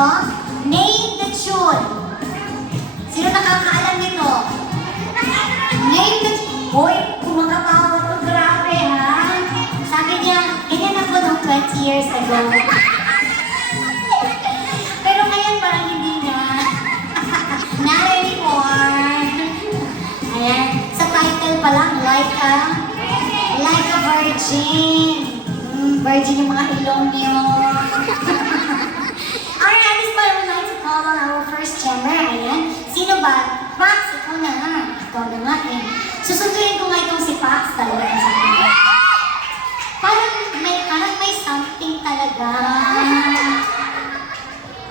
to? Name the tune. Sino nakakaalam nito? Name the tune. Hoy, kumakabawa to. Grabe ha. Sabi niya, ganyan ako nung 20 years ago. Pero ngayon parang hindi na. Not anymore. Ayan. Sa title pa lang, like a virgin. Virgin yung mga ilong niyo. Alright, this part would like to call on our first chamber. Ayan. Sino ba? Pax, ikaw na nga. Ikaw na nga eh. Susunduin ko nga itong si Pax talaga. Parang may something talaga.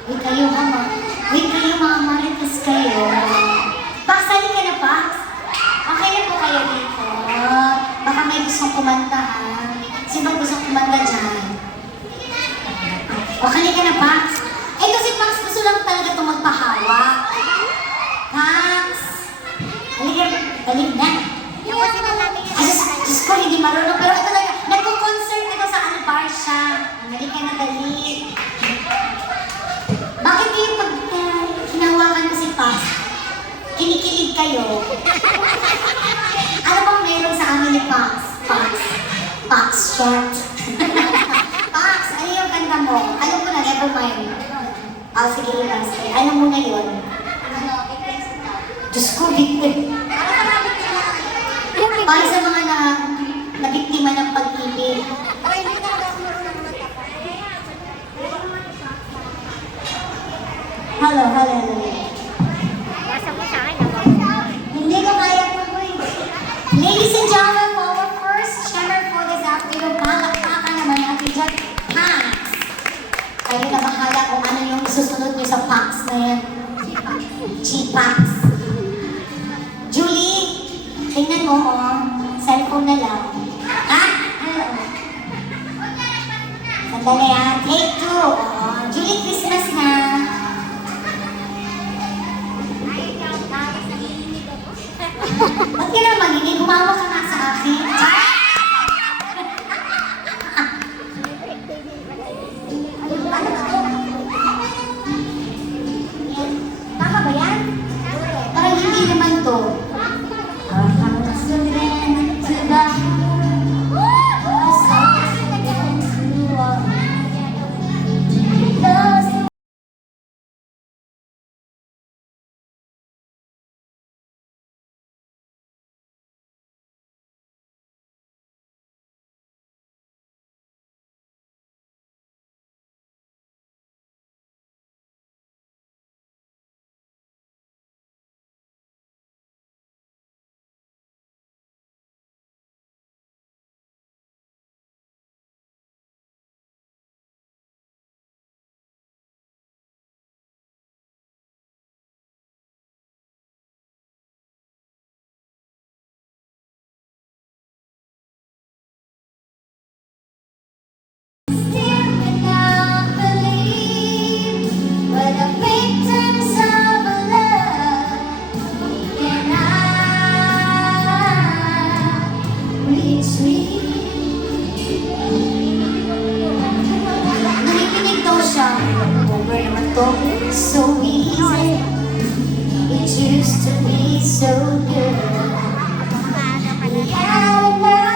Wait kayo mga marites kayo. Pax, halika ka na Pax. Okay na po kayo dito. Baka may gustong kumanta ha. Sino ba gustong kumanta dyan? Okay ka na Pax. Ito si Pax gusto lang talaga itong magpahawak. Pax! Halika na. Diyos ko, hindi marunong. Pero ito talaga, nagko-concert ito sa Albarcia. Halika na dali. Bakit kayo pag hinawakan ko si Pax? Kinikilig kayo. Ano bang meron sa amin ni Pax? Pax short. Pax, ano yung kanta mo? Alam ko na, never mind. Sige, sige. Alam mo na yun. Diyos ko, victim. Para sa mga nabiktima ng pag-ibig. Hello. Hindi ko kaya po po eh. Ladies and gentlemen, for our first chamber for this afternoon, palakpakan naman natin dyan, Pax. Kayo na bahala kung ano yung susunod niyo sa Pax na yan. G-Pax. Julie, tingnan mo oh. Cellphone na lang. Ha? Sandali ha. Take 2. Oh. Julie, Christmas na. Ba't ka naman hindi? Gumawa ka nga sa akin. Tama ba yan? Parang hindi naman to. So easy, it used to be so good. We had enough.